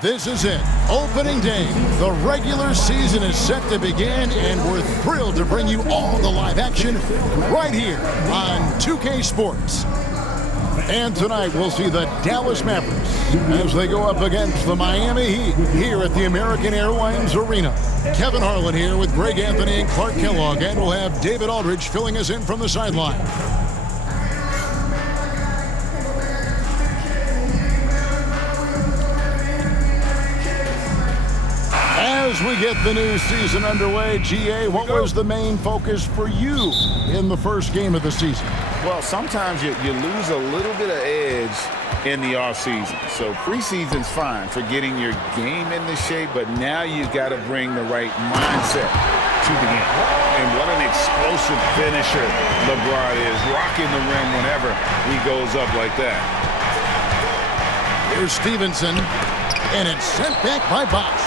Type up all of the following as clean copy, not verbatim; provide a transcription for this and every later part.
This is it. Opening day. The regular season is set to begin, and we're thrilled to bring you all the live action right here on 2K Sports. And tonight we'll see the Dallas Mavericks as they go up against the Miami Heat here at the American Airlines Arena. Kevin Harlan here with Greg Anthony and Clark Kellogg, and we'll have David Aldridge filling us in from the sideline. As we get the new season underway, GA, what was the main focus for you in the first game of the season? Well, sometimes you lose a little bit of edge in the offseason. So preseason's fine for getting your game into shape, but now you've got to bring the right mindset to the game. And what an explosive finisher LeBron is, rocking the rim whenever he goes up like that. Here's Stevenson, and it's sent back by Bosch.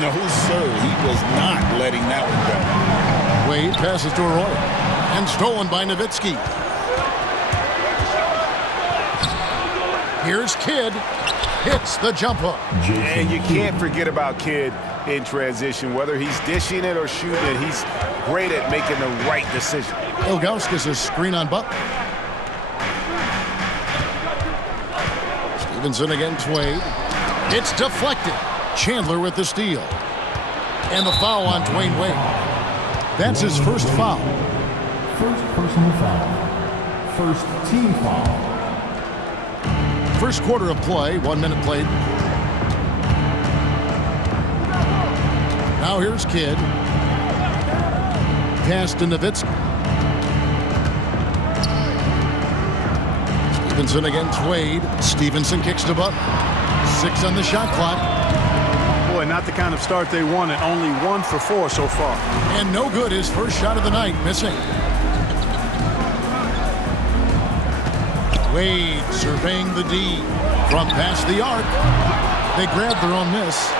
No, sir, he was not letting that one go. Wade passes to Arroyo, and stolen by Nowitzki. Here's Kidd, hits the jump hook. And you can't forget about Kidd in transition. Whether he's dishing it or shooting it, he's great at making the right decision. Ilgauskas' screen on Butler. Stevenson against Wade. It's deflected. Chandler with the steal. And the foul on Dwayne Wade. That's his first foul. First personal foul. First team foul. First quarter of play, 1 minute played. Now here's Kidd. Pass to Nowitzki. Stevenson against Wade. Stevenson kicks to Butler. 6 on the shot clock. Boy, not the kind of start they wanted. Only 1 for 4 so far. And no good. His first shot of the night, missing. Wade surveying the D from past the arc. They grabbed their own miss.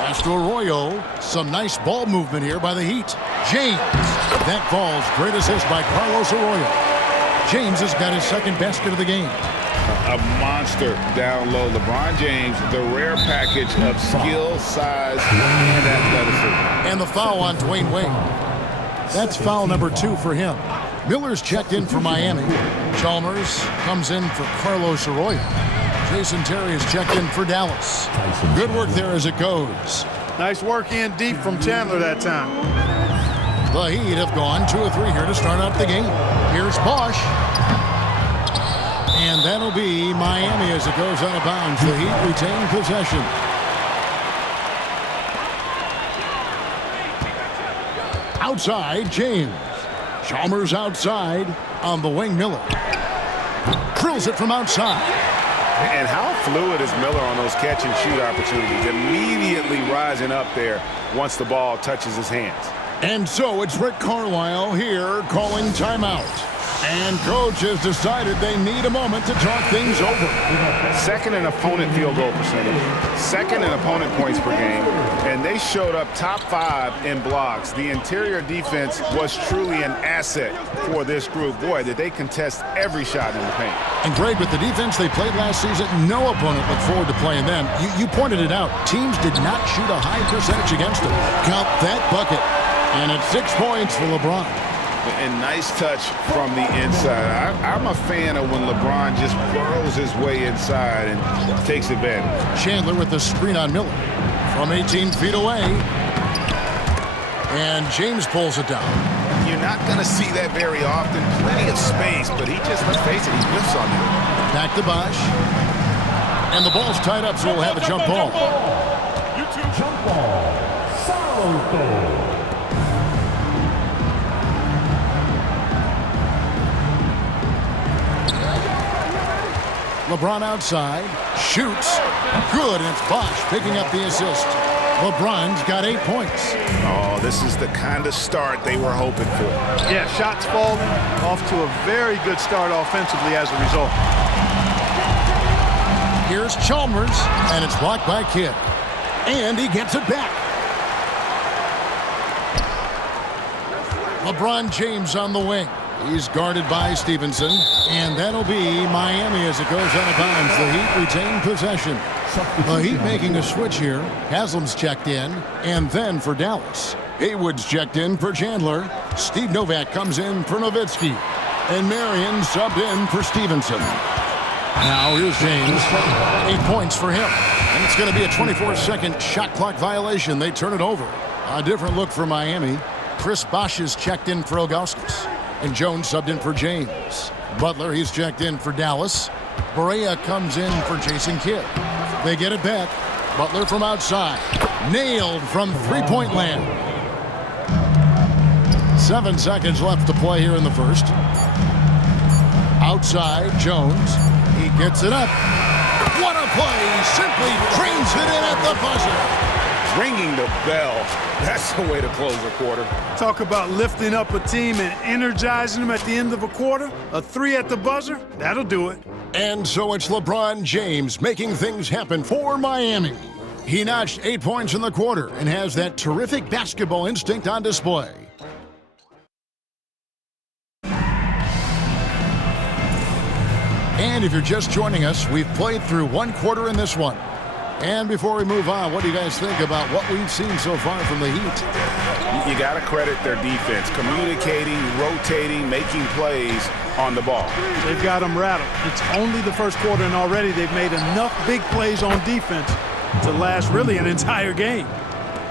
Pass to Arroyo. Some nice ball movement here by the Heat. James. That falls. Great assist by Carlos Arroyo. James has got his second basket of the game. A monster down low. LeBron James, the rare package of skill, size, and athleticism. And the foul on Dwayne Wade. That's foul number 2 for him. Miller's checked in for Miami. Chalmers comes in for Carlos Arroyo. Jason Terry is checked in for Dallas. Good work there as it goes. Nice work in deep from Chandler that time. The Heat have gone 2 of 3 here to start out the game. Here's Bosch. And that'll be Miami as it goes out of bounds. The Heat retain possession. Outside, James. Chalmers outside on the wing. Miller drills it from outside. And how fluid is Miller on those catch and shoot opportunities, immediately rising up there once the ball touches his hands. And so it's Rick Carlisle here calling timeout. And coach has decided they need a moment to talk things over. Second in opponent field goal percentage, second in opponent points per game, and they showed up top 5 in blocks. The interior defense was truly an asset for this group. Boy, did they contest every shot in the paint. And Greg, with the defense they played last season, no opponent looked forward to playing them. You pointed it out. Teams did not shoot a high percentage against them. Count that bucket. And it's 6 points for LeBron. And nice touch from the inside. I'm a fan of when LeBron just burrows his way inside and takes advantage. Chandler with the screen on Miller from 18 feet away. And James pulls it down. You're not going to see that very often. Plenty of space, but he just, let's face it, he whiffs on it. Back to Bosch. And the ball's tied up, so we'll have a jump ball. Jump ball. Salvo. LeBron outside, shoots, good, and it's Bosch picking up the assist. LeBron's got 8 points. Oh, this is the kind of start they were hoping for. Yeah, shots falling, off to a very good start offensively as a result. Here's Chalmers, and it's blocked by Kidd. And he gets it back. LeBron James on the wing. He's guarded by Stevenson, and that'll be Miami as it goes out of bounds. The Heat retain possession. The Heat making a switch here. Haslam's checked in, and then for Dallas. Haywood's checked in for Chandler. Steve Novak comes in for Nowitzki. And Marion subbed in for Stevenson. Now here's James. 8 points for him. And it's going to be a 24-second shot clock violation. They turn it over. A different look for Miami. Chris Bosh is checked in for Ilgauskas. And Jones subbed in for James. Butler, he's checked in for Dallas. Barea comes in for Jason Kidd. They get it back. Butler from outside. Nailed from three-point land. 7 seconds left to play here in the first. Outside, Jones. He gets it up. What a play! Simply trains it in at the buzzer. Ringing the bell. That's the way to close a quarter. Talk about lifting up a team and energizing them at the end of a quarter. A 3 at the buzzer, that'll do it. And so it's LeBron James making things happen for Miami. He notched 8 points in the quarter and has that terrific basketball instinct on display. And if you're just joining us, we've played through one quarter in this one. And before we move on, what do you guys think about what we've seen so far from the Heat? You got to credit their defense, communicating, rotating, making plays on the ball. They've got them rattled. It's only the first quarter, and already they've made enough big plays on defense to last really an entire game.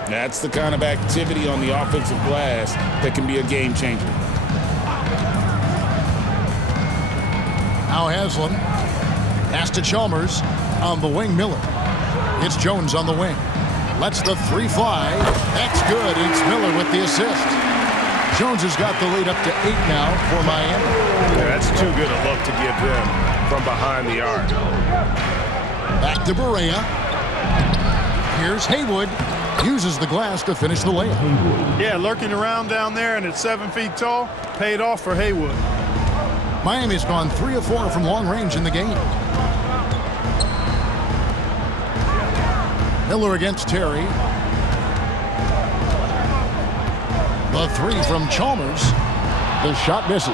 That's the kind of activity on the offensive glass that can be a game changer. Now Haslam. Pass to Chalmers. On the wing, Miller. It's Jones on the wing. Lets the three fly. That's good. It's Miller with the assist. Jones has got the lead up to 8 now for Miami. Yeah, that's too good a look to give them from behind the arc. Back to Barea. Here's Haywood. Uses the glass to finish the layup. Yeah, lurking around down there and at 7 feet tall, paid off for Haywood. Miami's gone 3 of 4 from long range in the game. Miller against Terry. The 3 from Chalmers. The shot misses.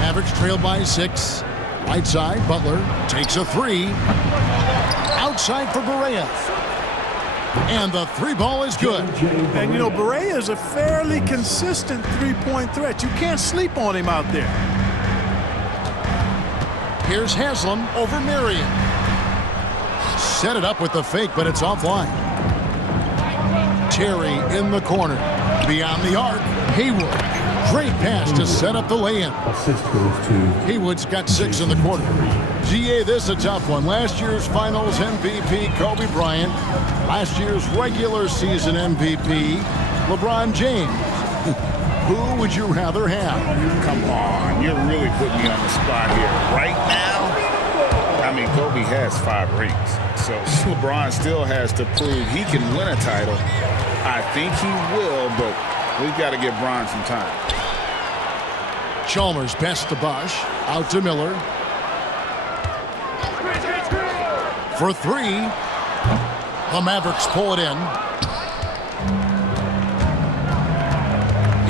Mavericks trail by 6. Right side, Butler takes a 3. Outside for Barea. And the 3 ball is good. And you know, Barea is a fairly consistent three-point threat. You can't sleep on him out there. Here's Haslam over Marion. Set it up with the fake, but it's offline. Terry in the corner. Beyond the arc, Haywood. Great pass to set up the lay-in. Assist goes to Haywood's got 6 in the quarter. GA, this is a tough one. Last year's finals MVP, Kobe Bryant. Last year's regular season MVP, LeBron James. Who would you rather have? Come on, you're really putting me on the spot here. Right now, I mean, Kobe has 5 rings. So LeBron still has to prove he can win a title. I think he will, but we've got to give Bron some time. Chalmers pass to Bosh. Out to Miller. For 3. The Mavericks pull it in.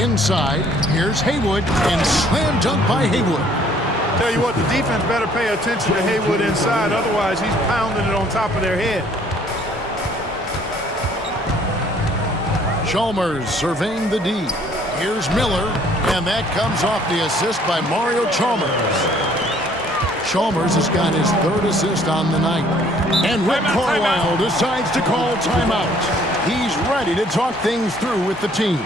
Inside, here's Haywood, and slam dunk by Haywood. Tell you what, the defense better pay attention to Haywood inside, otherwise he's pounding it on top of their head. Chalmers surveying the D. Here's Miller, and that comes off the assist by Mario Chalmers. Chalmers has got his 3rd assist on the night. And Rick Carlisle decides to call timeout. He's ready to talk things through with the team.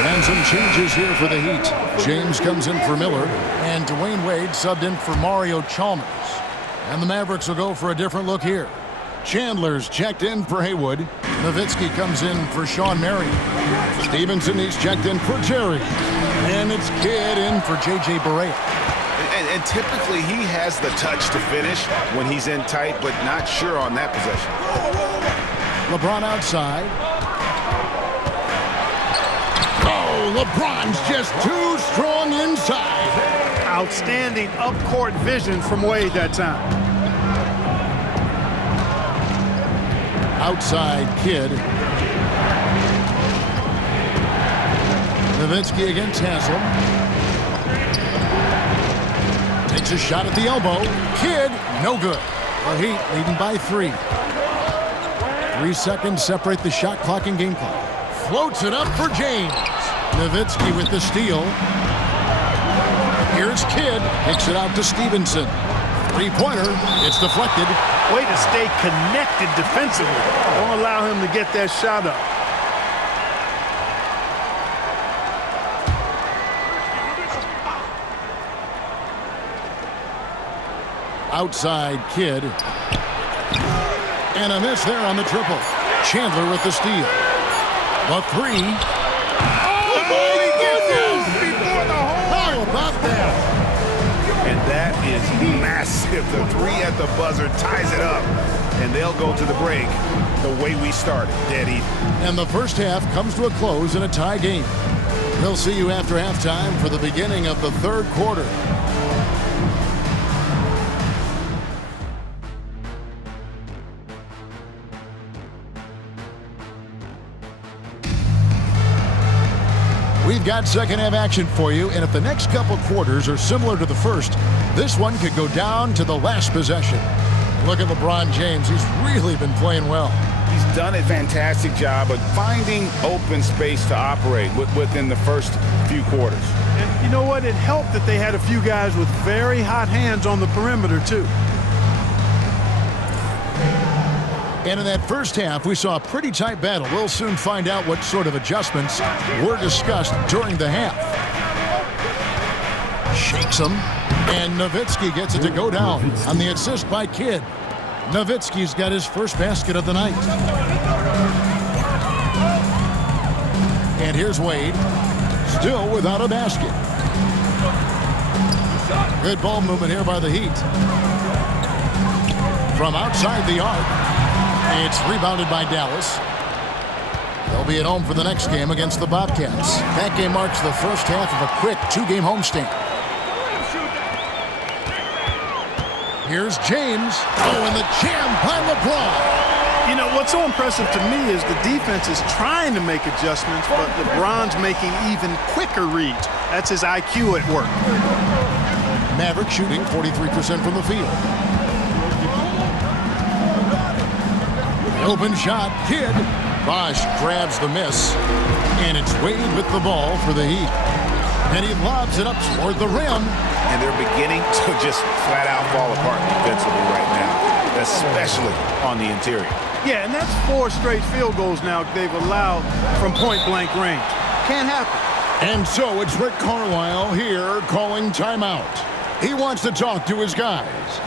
And some changes here for the Heat. James comes in for Miller, and Dwayne Wade subbed in for Mario Chalmers. And the Mavericks will go for a different look here. Chandler's checked in for Haywood. Nowitzki comes in for Sean Marion. Stevenson, he's checked in for Terry. And it's Kidd in for J.J. Barea. And typically he has the touch to finish when he's in tight, but not sure on that possession. LeBron outside. Oh, LeBron's just too strong inside. Outstanding up-court vision from Wade that time. Outside Kid. Nowitzki against Haslam. Takes a shot at the elbow. Kid, no good. The Heat leading by 3. 3 seconds separate the shot clock and game clock. Floats it up for James. Nowitzki with the steal. Here's Kidd. Kicks it out to Stevenson. Three-pointer. It's deflected. Way to stay connected defensively. Don't allow him to get that shot up. Outside Kidd. And a miss there on the triple. Chandler with the steal. The 3. Oh, my goodness! Before the whole How about that? And that is massive. The 3 at the buzzer ties it up. And they'll go to the break the way we started, dead even. And the first half comes to a close in a tie game. We'll see you after halftime for the beginning of the third quarter. We've got second half action for you, and if the next couple quarters are similar to the first, this one could go down to the last possession. Look at LeBron James. He's really been playing well. He's done a fantastic job of finding open space to operate within the first few quarters. And you know what? It helped that they had a few guys with very hot hands on the perimeter, too. And in that first half, we saw a pretty tight battle. We'll soon find out what sort of adjustments were discussed during the half. Shakes him, and Nowitzki gets it to go down on the assist by Kidd. Nowitzki's got his first basket of the night. And here's Wade, still without a basket. Good ball movement here by the Heat. From outside the arc. It's rebounded by Dallas. They'll be at home for the next game against the Bobcats. That game marks the first half of a quick 2-game homestand. Here's James. Oh, and the jam by LeBron. You know, what's so impressive to me is the defense is trying to make adjustments, but LeBron's making even quicker reads. That's his IQ at work. Maverick shooting 43% from the field. Open shot, Kidd. Bosch grabs the miss, and it's Wade with the ball for the Heat. And he lobs it up toward the rim. And they're beginning to just flat out fall apart defensively right now, especially on the interior. Yeah, and that's 4 straight field goals now they've allowed from point-blank range. Can't happen. And so it's Rick Carlisle here calling timeout. He wants to talk to his guys.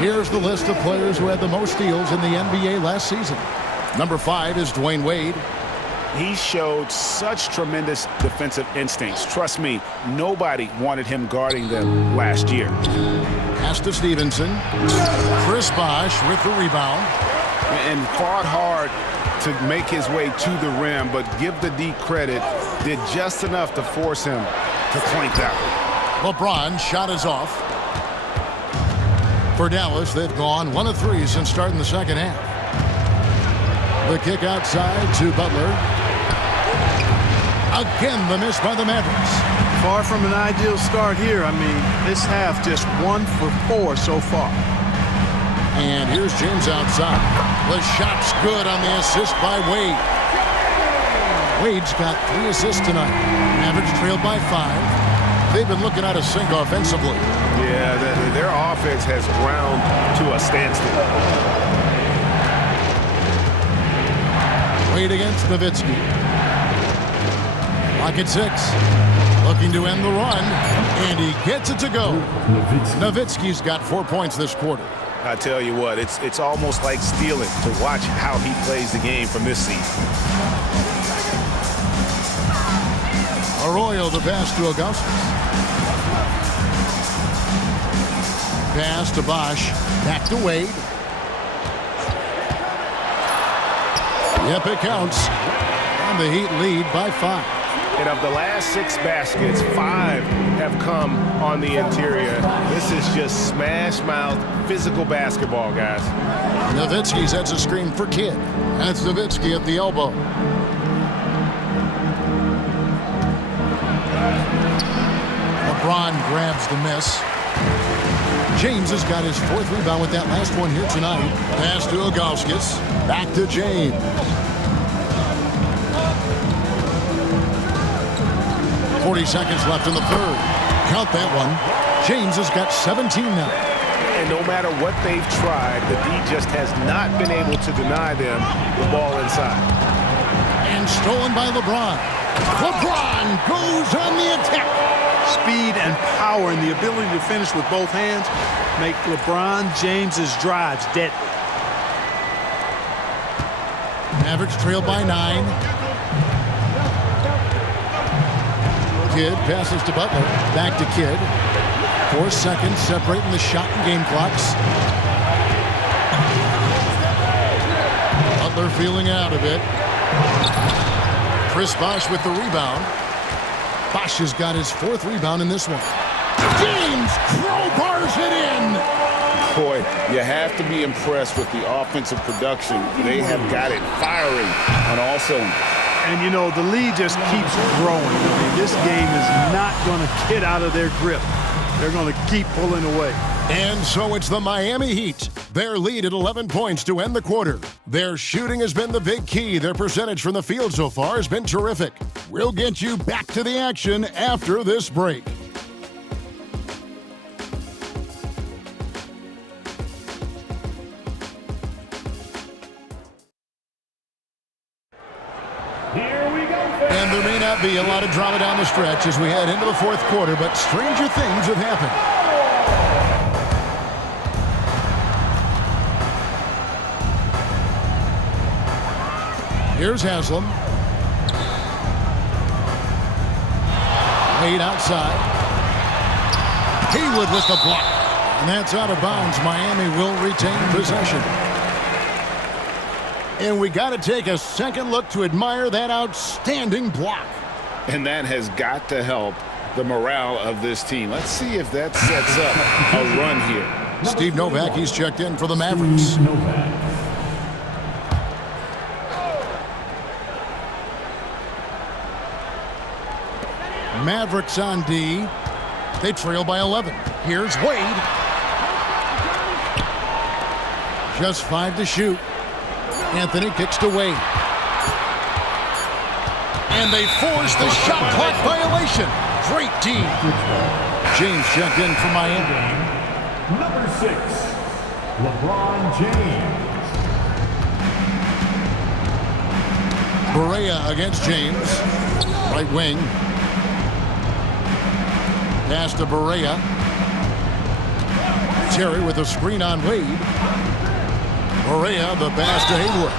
Here's the list of players who had the most steals in the NBA last season. Number 5 is Dwayne Wade. He showed such tremendous defensive instincts. Trust me, nobody wanted him guarding them last year. Pass to Stevenson. Chris Bosh with the rebound. And fought hard to make his way to the rim, but give the D credit, did just enough to force him to clank that one. LeBron shot is off. For Dallas, they've gone 1 of 3 since starting the second half. The kick outside to Butler. Again, the miss by the Mavericks. Far from an ideal start here. I mean, this half just 1 for 4 so far. And here's James outside. The shot's good on the assist by Wade. Wade's got 3 assists tonight. Mavericks trailed by 5. They've been looking out of sync offensively. Yeah, their offense has ground to a standstill. Wade against Nowitzki. Lock at 6. Looking to end the run, and he gets it to go. Nowitzki's got 4 points this quarter. I tell you what, it's almost like stealing to watch how he plays the game from this season. Arroyo the pass to Augustus. Pass to Bosh. Back to Wade. Yep, it counts. And the Heat lead by 5. And of the last 6 baskets, 5 have come on the interior. This is just smash-mouth, physical basketball, guys. Nowitzki sets a screen for Kidd. That's Nowitzki at the elbow. LeBron grabs the miss. James has got his 4th rebound with that last one here tonight. Pass to Ilgauskas. Back to James. .40 seconds left in the 3rd. Count that one. James has got 17 now. And no matter what they've tried, the D just has not been able to deny them the ball inside. And stolen by LeBron. LeBron goes on the attack. Speed and power and the ability to finish with both hands make LeBron James's drives deadly. Mavericks trail by 9. Kidd passes to Butler. Back to Kidd. 4 seconds separating the shot and game clocks. Butler feeling out a bit. Chris Bosh with the rebound. Bosh has got his 4th rebound in this one. James crowbars it in. Boy, you have to be impressed with the offensive production. They have got it firing on all cylinders. And, you know, the lead just keeps growing. I mean, this game is not going to get out of their grip. They're going to keep pulling away. And so it's the Miami Heat. Their lead at 11 points to end the quarter. Their shooting has been the big key. Their percentage from the field so far has been terrific. We'll get you back to the action after this break. And there may not be a lot of drama down the stretch as we head into the 4th quarter, but stranger things have happened. Here's Haslam. Wade outside. Haywood with the block. And that's out of bounds. Miami will retain possession. And we got to take a second look to admire that outstanding block. And that has got to help the morale of this team. Let's see if that sets up a run here. Steve Novak, he's checked in for the Mavericks. Mavericks on D. They trail by 11. Here's Wade. Just 5 to shoot. Anthony kicks to Wade. And they force the shot clock violation. Great D. James checked in for Miami. Number 6, LeBron James. Barea against James. Right wing. Pass to Barea. Terry with a screen on Wade. Barea, the pass to Haywood.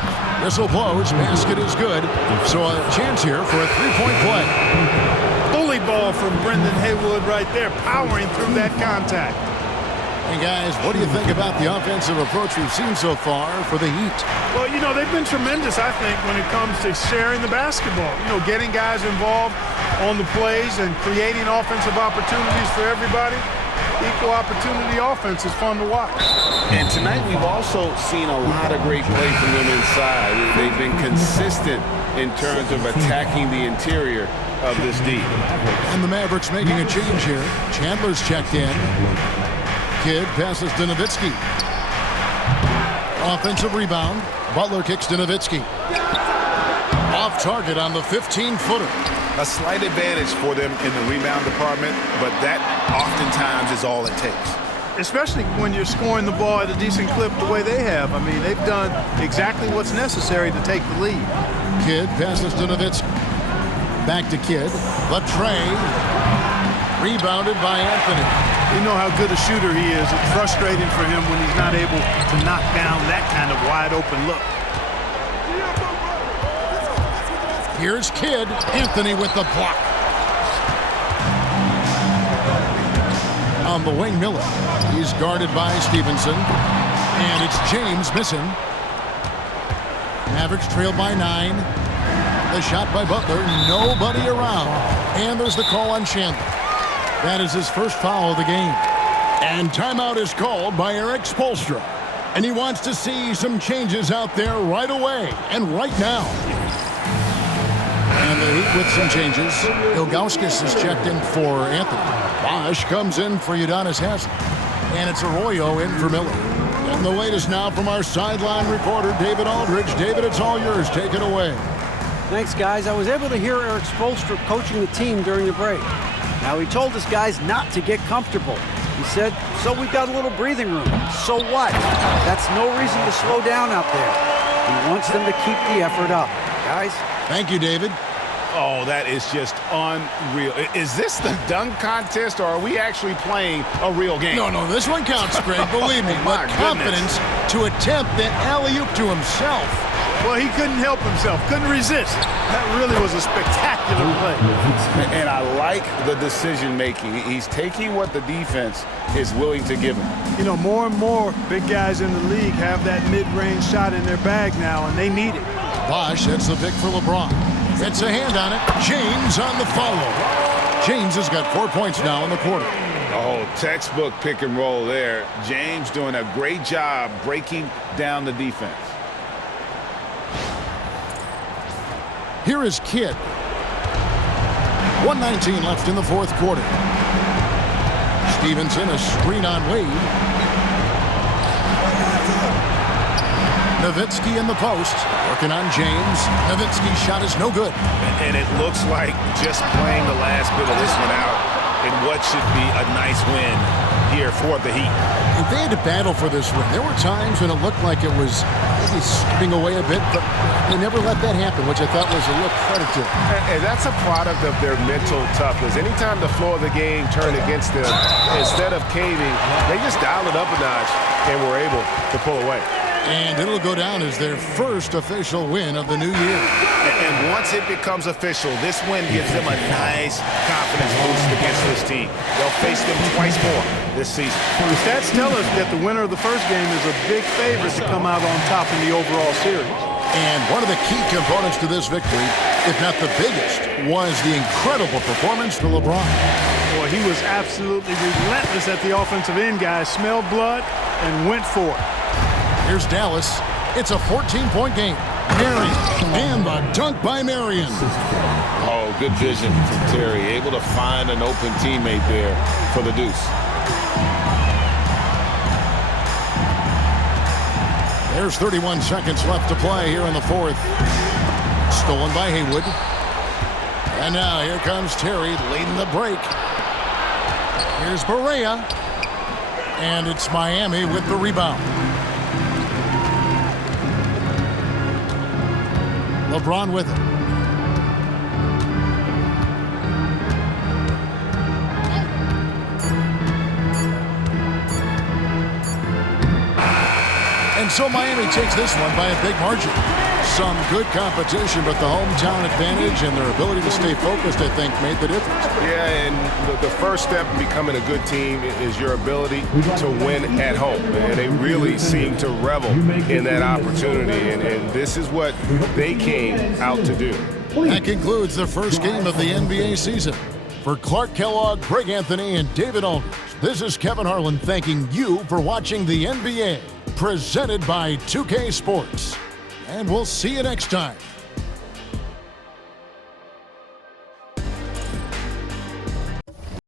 Whistle blows, basket is good. So a chance here for a 3-point play. Bully ball from Brendan Haywood right there, powering through that contact. And guys, what do you think about the offensive approach we've seen so far for the Heat? Well, you know, they've been tremendous, I think, when it comes to sharing the basketball. You know, getting guys involved on the plays and creating offensive opportunities for everybody. Equal opportunity offense is fun to watch. And tonight we've also seen a lot of great play from them inside. They've been consistent in terms of attacking the interior of this D. And the Mavericks making a change here. Chandler's checked in. Kidd passes to Nowitzki. Offensive rebound. Butler kicks to Nowitzki. Off target on the 15-footer. A slight advantage for them in the rebound department, but that oftentimes is all it takes. Especially when you're scoring the ball at a decent clip the way they have. I mean, they've done exactly what's necessary to take the lead. Kidd passes to Nowitzki. Back to Kidd. Latre. Rebounded by Anthony. You know how good a shooter he is. It's frustrating for him when he's not able to knock down that kind of wide-open look. Here's Kidd. Anthony with the block. On the wing, Miller. He's guarded by Stevenson. And it's James missing. Mavericks trail by 9. The shot by Butler, nobody around. And there's the call on Chandler. That is his first foul of the game. And timeout is called by Eric Spoelstra. And he wants to see some changes out there right away and right now. And the Heat with some changes. Ilgauskas is checked in for Anthony. Bosch comes in for Udonis Haslem. And it's Arroyo in for Miller. And the latest now from our sideline reporter, David Aldridge. David, it's all yours. Take it away. Thanks, guys. I was able to hear Eric Spoelstra coaching the team during the break. Now, he told his guys not to get comfortable. He said, so we've got a little breathing room. So what? That's no reason to slow down out there. He wants them to keep the effort up. Guys? Thank you, David. Oh, that is just unreal. Is this the dunk contest, or are we actually playing a real game? No, this one counts, Greg. Believe me. My But confidence to attempt the alley-oop to himself. Well, he couldn't help himself, couldn't resist. That really was a spectacular play. And I like the decision-making. He's taking what the defense is willing to give him. You know, more and more big guys in the league have that mid-range shot in their bag now, and they need it. Bosch hits the pick for LeBron. Gets a hand on it. James on the follow. James has got 4 points now in the quarter. Oh, textbook pick and roll there. James doing a great job breaking down the defense. Here is Kidd. 1:19 left in the fourth quarter. Stevenson, a screen on Wade. Nowitzki in the post, working on James. Nowitzki's shot is no good. And it looks like just playing the last bit of this one out in what should be a nice win here for the Heat. If they had to battle for this win, there were times when it looked like it was maybe slipping away a bit, but they never let that happen, which I thought was a real credit to them. And that's a product of their mental toughness. Anytime the floor of the game turned against them, instead of caving, they just dialed it up a notch and were able to pull away. And it'll go down as their first official win of the new year. And once it becomes official, this win gives them a nice confidence boost against this team. They'll face them twice more this season. Well, the stats tell us that the winner of the first game is a big favorite to come out on top in the overall series. And one of the key components to this victory, if not the biggest, was the incredible performance for LeBron. Boy, he was absolutely relentless at the offensive end, guys. Smelled blood and went for it. Here's Dallas. It's a 14-point game. Marion, and the dunk by Marion. Oh, good vision from Terry. Able to find an open teammate there for the deuce. There's 31 seconds left to play here in the fourth. Stolen by Haywood. And now here comes Terry leading the break. Here's Barea. And it's Miami with the rebound. LeBron with it. And so Miami takes this one by a big margin. Some good competition, but the hometown advantage and their ability to stay focused, I think, made the difference. Yeah, and the first step in becoming a good team is your ability to win at home. And they really seem to revel in that opportunity, and this is what they came out to do. That concludes the first game of the NBA season. For Clark Kellogg, Greg Anthony, and David Aldridge, this is Kevin Harlan thanking you for watching the NBA, presented by 2K Sports. And we'll see you next time.